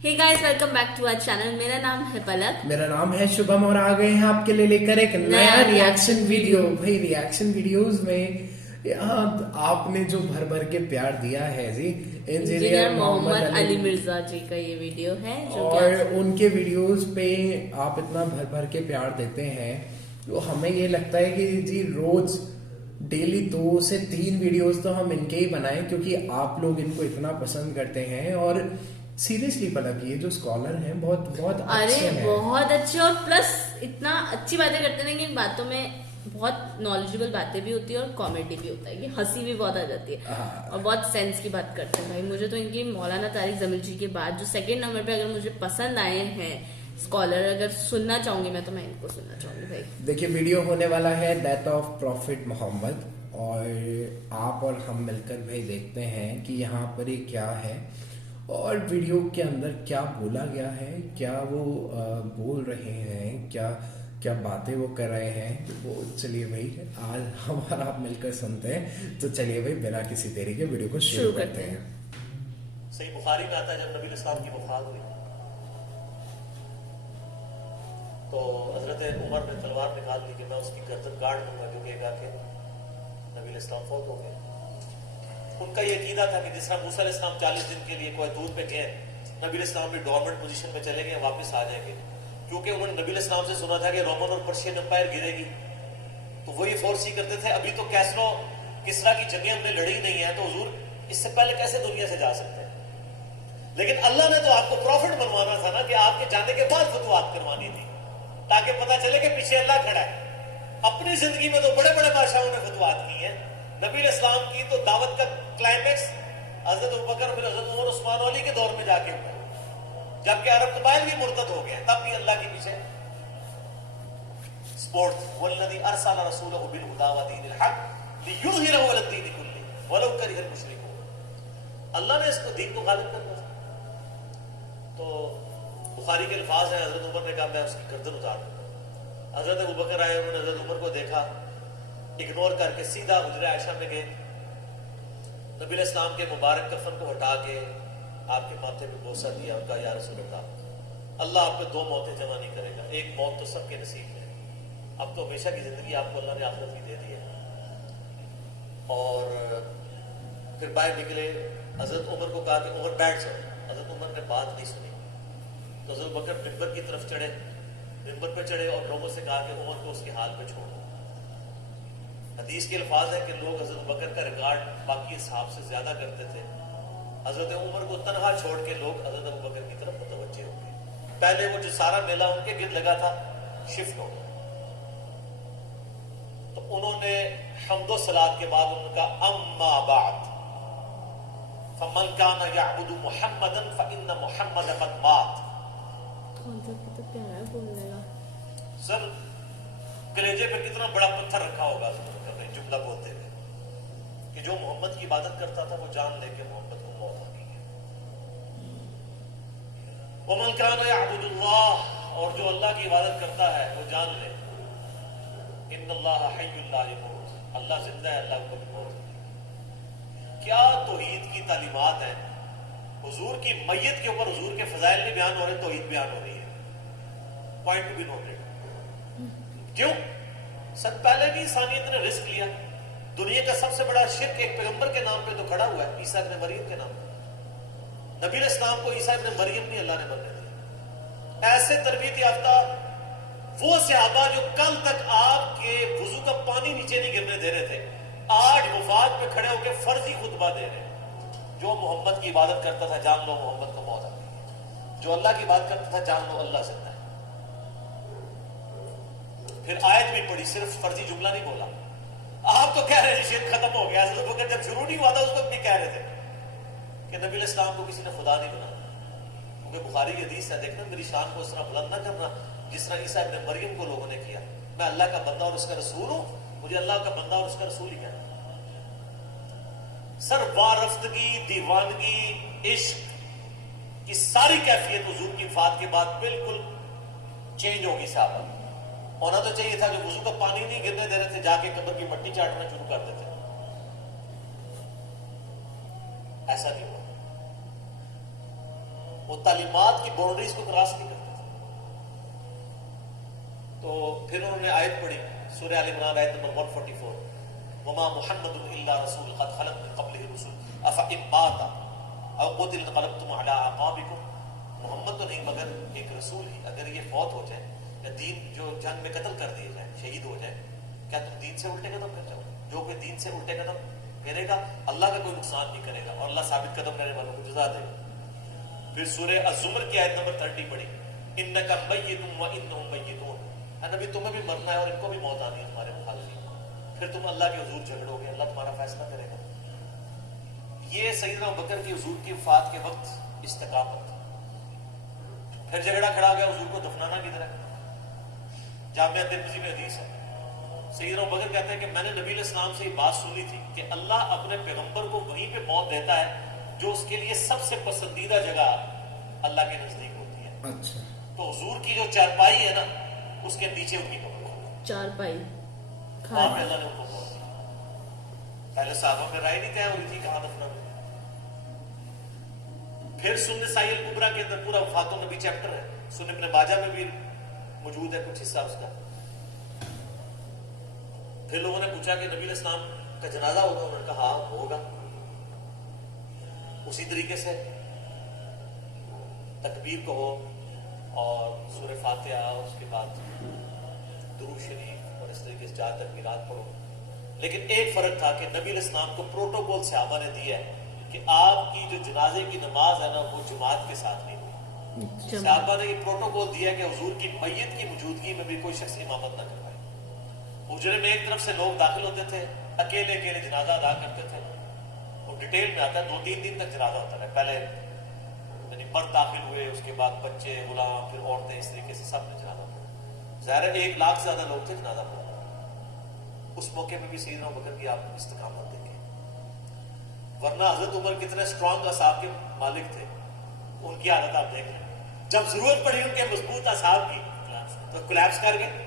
Hey guys, welcome back to our channel. मेरा नाम है पलक। मेरा नाम है शुभम और आ गए हैं आपके लिए लेकर एक नया रिएक्शन वीडियो। भाई रिएक्शन वीडियोस में यहाँ आपने जो भर भर के प्यार दिया है जी, इंजीनियर मोहम्मद अली मिर्जा जी का ये वीडियो है जो और उनके वीडियोस पे आप इतना भर भर के प्यार देते हैं तो हमें ये लगता है कि जी रोज डेली 2 से 3 वीडियोस तो हम इनके ही बनाएं, क्योंकि आप लोग इनको इतना पसंद करते हैं। और सीरियसली पता कि ये जो स्कॉलर हैं बहुत बहुत अच्छे हैं, बहुत अच्छे, और प्लस इतना अच्छी बातें करते हैं कि इन बातों में बहुत नॉलेजेबल बातें भी होती है और कॉमेडी भी होता है कि हंसी भी बहुत आ जाती है और बहुत सेंस की बात करते हैं। भाई मुझे तो इनकी मौलाना तारिक जमील जी के बाद जो सेकंड नंबर पे अगर मुझे पसंद आए हैं स्कॉलर, अगर सुनना चाहूंगी मैं तो मैं इनको सुनना चाहूंगी। भाई देखिए वीडियो होने वाला है डेथ ऑफ प्रॉफिट मोहम्मद, और आप और हम मिलकर भाई देखते हैं कि यहाँ पर ये क्या है और वीडियो के अंदर क्या बोला गया है, क्या वो बोल रहे हैं, क्या क्या बातें वो कर रहे हैं। तो वो चलिए भाई आज हम और आप मिलकर सुनते हैं। तो चलिए भाई बिना किसी देरी के वीडियो को शुरू करते हैं। सही बुखारी में आता है जब नबी इस्लाम की वफात हुई तो हजरत उमर ने तलवार निकाल ली कि मैं उसकी गर्दन काट दूंगा, जो कहेगा कि नबी इस्लाम फौत हो गए। उनका ये अकीदा था कि जिस तरह मूसा अलैहिस्सलाम 40 दिन के लिए कोई दूर पे गए, नबी इस्लाम भी डोरमेंट पोजीशन पे चले गए, वापस आ जाएंगे, क्योंकि उन्होंने नबी इस्लाम से सुना था कि रोमन और पर्शियन एम्पायर गिरेगी। तो वो ये फोर्स ही करते थे अभी तो कैसरो किसरा की जंगें हमने लड़ी नहीं है, तो हुजूर इससे पहले कैसे दुनिया से जा सकते हैं। लेकिन अल्लाह ने तो आपको प्रॉफिट बनवाना था ना, कि आपके जाने के बाद फतवात करवानी थी, ताकि पता चले कि पीछे अल्लाह खड़ा है। अपनी जिंदगी में तो बड़े बड़े बादशाहों ने फतवात की है, नबी इस्लाम की तो दावत का क्लाइमेक्स हजरत अबू बकर फिर हजरत उमर उस्मान अली के दौर में जाके हुआ, जबकि अरब कबाइल भी मुर्तद हो गए, तब भी अल्लाह के पीछे स्पोर्ट। वल्लज़ी अरसला रसूलहु बिल हुदा व दीनिल हक लियुज़हिरहु अला दीनि कुल्लिहि वलौ करिहल मुशरिकून। अल्लाह ने इसको दीन को गालिब करना था। तो बुखारी के अल्फाज हैं, हजरत उमर ने कहा मैं उसकी गर्दन उतार दूंगा। हजरत अबू बकर आए, उन्होंने हजरत उमर को देखा, इग्नोर करके सीधा हुजरे आयशा में गए, नबी इस्लाम के मुबारक कफन को हटा के आपके माथे पे बोसा दिया, उनका या रसूल अल्लाह, अल्लाह आप पे 2 मौतें जमा नहीं करेगा, एक मौत तो सबके नसीब में, अब तो हमेशा की जिंदगी आपको अल्लाह ने आखिरत की दे दी है। और फिर बाहर निकले, हजरत उमर को कहा कि उमर बैठ जाओ। हजरत उमर ने बात नहीं सुनी तो हजरत बकर मिंबर की तरफ चढ़े, मिंबर पे चढ़े और लोगों से कहा कि उमर को उसके हाल पे छोड़ दो। हदीस के अल्फाज है कि लोग हजरत बकर का रिगार्ड बाकी असहाब से ज्यादा करते थे, हजरत उमर को तनहा छोड़ के लोग हजरत अबू बकर की तरफ मुतवज्जे हो गए। पहले वो जो सारा मेला उनके गिर्द लगा था शिफ्ट हो गया, तो उन्होंने हम्दो सलात के बाद उनका अम्मा बाद फमन काना यअबुदु मुहम्मदन फइन्न मुहम्मद क़द मात। कितना प्यारा है बोलने का। सर कलेजे पे कितना बड़ा पत्थर रखा होगा जुमला बोलते हुए कि जो मोहम्मद की इबादत करता था वो जान लेके मोहम्मद को मौत आ गई है। वमन काना यअबुदुल्लाह, और जो अल्लाह की इबादत करता है वो जान ले इन्नल्लाह हय्युन ला यमूत, अल्लाह जिंदा है, अल्लाह को मौत नहीं। क्या तौहीद की तालीमात है। हुजूर की मैयत के ऊपर हुजूर के फजाइल भी बयान हो रहे, तौहीद बयान हो रही है। Point to be noted. क्यों? सर पहले भी इंसानियत ने रिस्क लिया। दुनिया का सबसे बड़ा शिर्क एक पैगंबर के नाम पे तो खड़ा हुआ है, ईसा इब्न मरियम के नाम पे। नबी इस्लाम को ईसा इब्न मरियम नहीं अल्लाह ने बनने दिया। ऐसे तरबियत याफ्ता वो सहाबा जो कल तक आपके वुजू का पानी नीचे नहीं गिरने दे रहे थे, आज वफात पे खड़े होकर फर्जी खुतबा दे रहे हैं। जो मोहम्मद की इबादत करता था जान लो मोहम्मद को मौत आ गई, जो अल्लाह की इबादत करता था जान लो अल्लाह जिंदा है। फिर आयत भी पढ़ी, सिर्फ फर्जी जुमला नहीं बोला। आप तो कह रहे हैं शिर्क खत्म हो गया, जब शुरू नहीं हुआ था उस वक्त भी कह रहे थे कि नबी इस्लाम को किसी ने खुदा नहीं बना, क्योंकि बुखारी की हदीस है, देखना मेरी शान को इस तरह बुलंद ना करना जिस तरह ईसा इब्न मरियम को लोगों ने किया। मैं अल्लाह का बंदा और उसका रसूल हूं, मुझे अल्लाह का बंदा और उसका रसूल ही कहना। सर वारफ्तगी, दीवानगी, इश्क की सारी कैफियत हुजूर की वफात के बाद बिल्कुल चेंज होगी साहब। होना तो चाहिए था, जो वुजू का पानी नहीं गिरने दे रहे थे जाके कब्र की मट्टी चाटना शुरू कर देते, ऐसा नहीं हुआ। وہ تعلیمات کی باؤنڈریز کو کراس نہیں کرتے تھے. تو پھر انہوں نے آیت پڑھی سورہ آل عمران آیت نمبر 144 وما محمد الا رسول قد خلت من قبله الرسل افئن مات او قتل انقلبتم على اعقابكم. محمد تو نہیں مگر ایک رسول ہی، اگر یہ فوت ہو جائے یا دین جو جنگ میں قتل کر دیے جائیں، شہید ہو جائے، کیا تم دین سے الٹے قدم پھر جاؤ؟ جو کوئی دین سے الٹے قدم پھیرے گا اللہ کا کوئی نقصان نہیں کرے گا اور اللہ ثابت قدم رہنے والوں کو جزا دے گا. پھر سورہ الزمر کی آیت نمبر 30 پڑھی انک میت وانہم میتون. نبی تمہیں بھی مرنا ہے اور ان کو بھی موت آنی ہے تمہارے مخالفین. پھر تم اللہ کے حضور جھگڑو گے، اللہ تمہارا فیصلہ کرے گا. یہ سیدنا ابوبکر کی حضور کی وفات کے وقت استقامت. پھر جھگڑا کھڑا گیا حضور کو دفنانا کدھر ہے. جامعہ ترمذی میں حدیث ہے، سیدنا ابوبکر کہتے ہیں کہ میں نے نبی علیہ السلام سے یہ بات سنی تھی کہ اللہ اپنے پیغمبر کو وہیں پہ موت دیتا ہے جو اس کے لیے سب سے پسندیدہ جگہ اللہ کے نزدیک ہوتی ہے. اچھا. تو حضور کی جو چارپائی ہے نا اس کے نیچے ان کی قبر ہے. چارپائی وہاں پہ اللہ نے ان کو موت دی. پہلے صحابہ میں رائے نہیں طے ہو رہی تھی کہاں دفنا میں. پھر سنن نسائی الکبریٰ کے اندر پورا وفات النبی چیپٹر ہے، سنن ابن ماجہ میں بھی موجود ہے کچھ حصہ اس کا. پھر لوگوں نے پوچھا کہ نبی علیہ السلام کا جنازہ ہوگا؟ انہوں نے کہا ہاں ہوگا. اسی طریقے سے تکبیر کہو اور سورہ فاتحہ، اس کے بعد درود شریف اور اس طریقے سے 4 تکبیرات پڑھو. لیکن ایک فرق تھا کہ نبی علیہ السلام کو پروٹوکول صحابہ نے دیا ہے کہ آپ کی جو جنازے کی نماز ہے نا وہ جماعت کے ساتھ نہیں ہوئی. صحابہ نے یہ پروٹوکول دیا کہ حضور کی میت کی موجودگی میں بھی کوئی شخص امامت نہ کروائے. حجرے میں ایک طرف سے لوگ داخل ہوتے تھے، اکیلے اکیلے جنازہ ادا کرتے تھے. اور ڈیٹیل میں آتا ہے 2-3 دن تک جنازہ ہوتا ہے. پہلے یعنی مرد داخل ہوئے، اس کے بعد بچے، غلام، پھر عورتیں، اس طریقے سے سب نے جنازہ پڑھا. ظاہر ہے 1 لاکھ سے زیادہ لوگ تھے جنازہ پڑھا. اس موقع میں بھی سیدنا ابوبکر کی آپ استقامت دیکھیں. ورنہ حضرت عمر کتنے اسٹرانگ اصحاب کے مالک تھے، ان کی حالت آپ دیکھ لیں. جب ضرورت پڑی ان کے مضبوط اصحاب کی تو کولیپس کر گئے.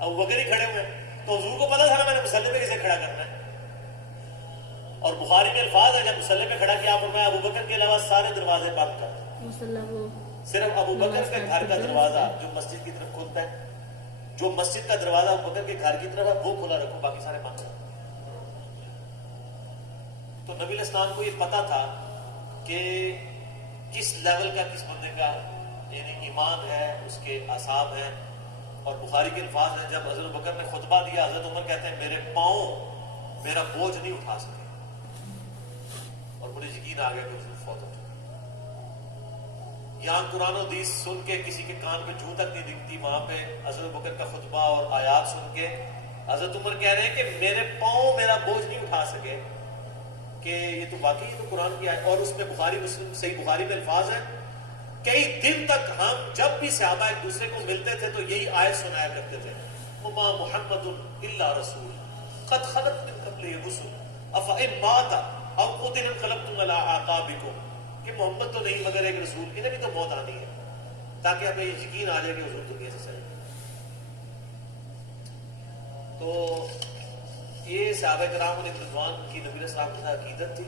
ابوبکر ہی کھڑے ہوئے تو حضور کو پتا تھا نا میں نے مصلی پہ کسے کھڑا کرنا ہے. اور بخاری میں الفاظ ہے جب مصلی پہ کھڑا کیا فرمایا ابوبکر کے علاوہ سارے دروازے بند کر دیں. صرف ابوبکر کے گھر کا دروازہ جو مسجد کی طرف کھلتا ہے، جو مسجد کا دروازہ ابوبکر کے گھر کی طرف ہے وہ کھلا رکھو، باقی سارے بند کر. تو نبی علیہ السلام کو یہ پتا تھا کہ کس لیول کا کس بندے کا یعنی ایمان ہے، اس کے اعصاب ہیں. اور بخاری کے الفاظ ہیں جب حضرت بکر نے خطبہ دیا حضرت عمر کہتے ہیں میرے پاؤں میرا بوجھ نہیں اٹھا سکے. اور مجھے یقین آ گیا کہ حضور فوت ہو چکے. یہاں قرآن و حدیث سن کے کسی کے کان پہ جوں تک نہیں دکھتی، وہاں پہ حضرت بکر کا خطبہ اور آیات سن کے حضرت عمر کہہ رہے ہیں کہ میرے پاؤں میرا بوجھ نہیں اٹھا سکے. کہ یہ تو واقعی تو قرآن کی آیت. اور اس میں بخاری مسلم صحیح بخاری میں الفاظ ہیں کئی دن تک ہم جب بھی صحابہ ایک دوسرے کو ملتے تھے تو یہی آیت سنایا کرتے تھے وما محمد الا رسول قد خلت من قبلہ الرسل افئن مات او قتل انقلبتم علی اعقابکم. کہ محمد تو نہیں مگر ایک رسول، انہیں بھی تو موت آنی ہے تاکہ ہمیں یہ یقین آ جائے کہ حضور دنیا سے چلے. تو یہ صحابہ کرام علیہ رضوان کی نبی علیہ السلام کے ساتھ عقیدت تھی.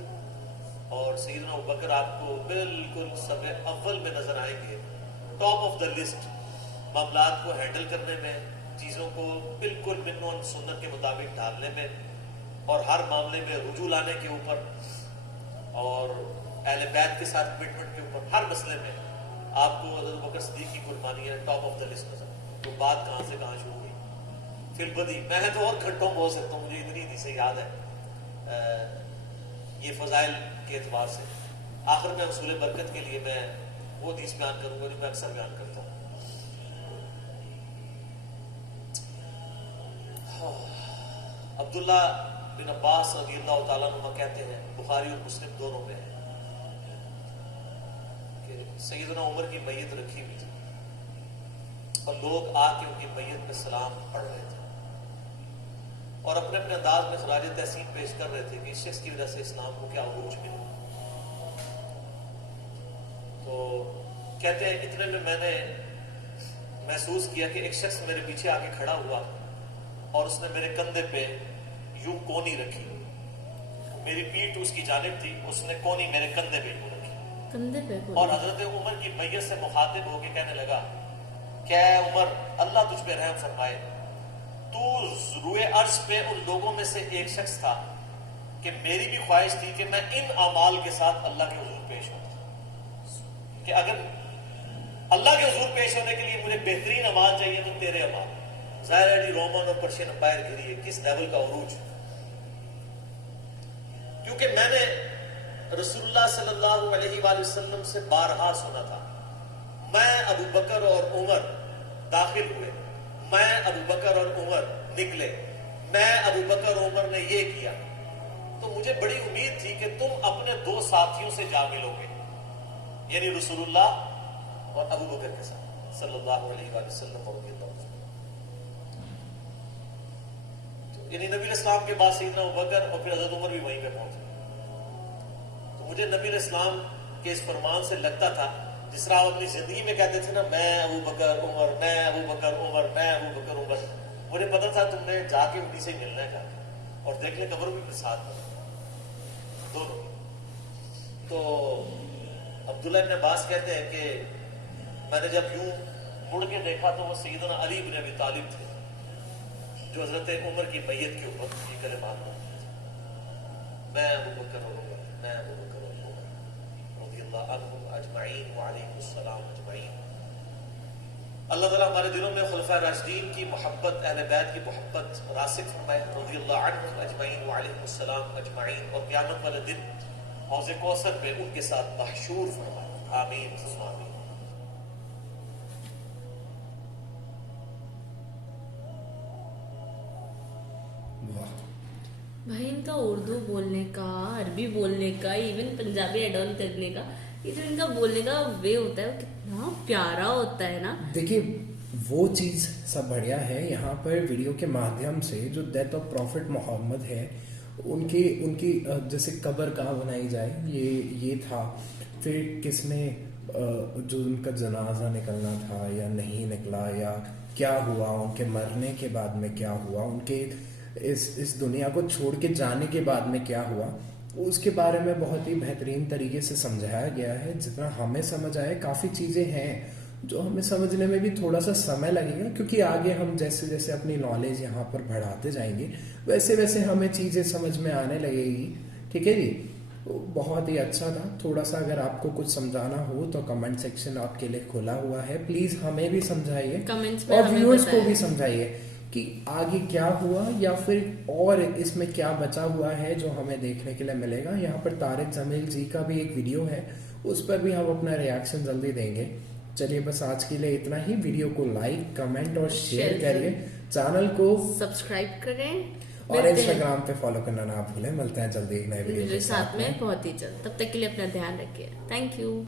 اور سیدنا ابوبکر آپ کو بالکل سب اول میں نظر آئیں گے، ٹاپ آف دا لسٹ معاملات کو ہینڈل کرنے میں، چیزوں کو بالکل من سنت کے مطابق ڈالنے میں، اور ہر معاملے میں رجوع لانے کے اوپر، اور اہل بیت کے ساتھ کمٹمنٹ کے اوپر. ہر مسئلے میں آپ کو حضرت ابوبکر صدیق کی قربانی ہے ٹاپ آف دا لسٹ نظر. تو بات کہاں سے کہاں شروع ہوئی پھر بدی. میں تو اور گھنٹوں بول سکتا ہوں، مجھے اتنی حدیثیں یاد ہے یہ فضائل کے اعتبار سے. آخر میں حصول برکت کے لیے میں وہ حدیث بیان کروں گا جو میں اکثر بیان کرتا ہوں. عبداللہ بن عباس رضی اللہ تعالیٰ عنہ کہتے ہیں، بخاری اور مسلم دونوں میں ہے، کہ سیدنا عمر کی میت رکھی ہوئی تھی اور لوگ آ کے ان کی میت پہ سلام پڑھ رہے تھے اور اپنے اپنے انداز میں خراج تحسین پیش کر رہے تھے کہ اس شخص کی وجہ سے اسلام کو کیا عروج ملا. تو کہتے ہیں اتنے میں نے محسوس کیا کہ ایک شخص میرے پیچھے آ کے کھڑا ہوا اور اس نے میرے کندھے پہ یوں کونی رکھی. میری پیٹھ اس کی جانب تھی، اس نے کونی میرے کندھے پہ یوں رکھی. कंधे पे कोई। और हजरत उमर की मैयत से मुखातिब होकर कहने लगा, क्या उमर, अल्लाह तुझ पे रहम फरमाए, तू रुए अर्श पे उन लोगों में से एक शख्स था कि मेरी भी ख्वाहिश थी कि मैं इन अमाल के साथ अल्लाह के हुजूर पेश हूं, कि अगर अल्लाह के हुजूर पेश होने के लिए मुझे बेहतरीन अमाल चाहिए तो तेरे अमाल। ज़ाहिर है रोमन और पर्शियन अंपायर के लिए किस लेवल का उरूज, क्योंकि मैंने रसूलुल्लाह सल्लल्लाहु अलैहि वसल्लम से बारहा सुना था, मैं अबू बकर और उमर दाखिल हुए, मैं अबू बकर और उमर निकले, मैं अबू बकर और उमर ने ये किया, तो मुझे बड़ी उम्मीद थी कि तुम अपने दो साथियों से जा मिलोगे, यानी रसूलुल्लाह और अबू बकर के साथ सल्लल्लाहु अलैहि वसल्लम। यानी नबी इस्लाम के बाद सैयदना अबू बकर और फिर हज़रत उमर भी वहीं पे पहुंचे। तो मुझे नबी इस्लाम के इस फरमान से लगता था जिस तरह आप अपनी जिंदगी में कहते थे ना, मैं अबू बकर उमर, मैं अबू बकर उमर, मैं अबू बकर उमर, मुझे पता था तुमने जाके उन्हीं से मिलना है जाके, और देख ले कब्र भी साथ में दोनों। तो अब्दुल्लाह इब्न अब्बास कहते हैं कि मैंने जब यूं मुड़ के देखा तो वो सैयदना अली इब्न अबी तालिब थे जो हजरत उमर की मैयत के ऊपर ये कलिमात बोलते थे, मैं अबू बकर और उमर, मैं अबू बकर और उमर रज़ियल्लाहु अन्हुम अजमईन व अलैहिमुस्सलाम अजमईन। अल्लाह ताला हमारे दिलों में खुलफाए राशिदीन की मोहब्बत, अहले बैत की मोहब्बत रासिख फरमाए रज़ियल्लाहु अन्हुम अजमईन व अलैहिमुस्सलाम अजमईन, और क़यामत वाले दिन हौज़ कौसर पे उनके साथ महशूर फरमाए, आमीन सुम्मा आमीन। भाई इनका उर्दू बोलने का, अरबी बोलने का, इवन पंजाबी एड ऑन करने का, ये जो इनका बोलने का वे होता है वो कितना प्यारा होता है ना। देखिए वो चीज़ सब बढ़िया है। यहाँ पर वीडियो के माध्यम से जो डेथ ऑफ प्रॉफिट मोहम्मद है उनकी जैसे कब्र कहाँ बनाई जाए ये था, फिर किसने जो उनका जनाजा निकलना था या नहीं निकला, या क्या हुआ उनके मरने के बाद में, क्या हुआ उनके इस दुनिया को छोड़ के जाने के बाद में क्या हुआ, उसके बारे में बहुत ही बेहतरीन तरीके से समझाया गया है। जितना हमें समझ आए, काफ़ी चीज़ें हैं जो हमें समझने में भी थोड़ा सा समय लगेगा, क्योंकि आगे हम जैसे जैसे अपनी नॉलेज यहाँ पर बढ़ाते जाएंगे वैसे वैसे हमें चीज़ें समझ में आने लगेगी। ठीक है जी, बहुत ही अच्छा था। थोड़ा सा अगर आपको कुछ समझाना हो तो कमेंट सेक्शन आपके लिए खुला हुआ है, प्लीज़ हमें भी समझाइए और व्यूअर्स को भी समझाइए कि आगे क्या हुआ, या फिर और इसमें क्या बचा हुआ है जो हमें देखने के लिए मिलेगा। यहाँ पर तारिक जमील जी का भी एक वीडियो है, उस पर भी हम अपना रिएक्शन जल्दी देंगे। चलिए बस आज के लिए इतना ही। वीडियो को लाइक, कमेंट और शेयर करिए, चैनल को सब्सक्राइब करें और इंस्टाग्राम पे फॉलो करना ना भूलें। मिलते हैं जल्दी एक नए वीडियो के साथ में बहुत ही जल्द। तब तक के लिए अपना ध्यान रखिए। Thank you.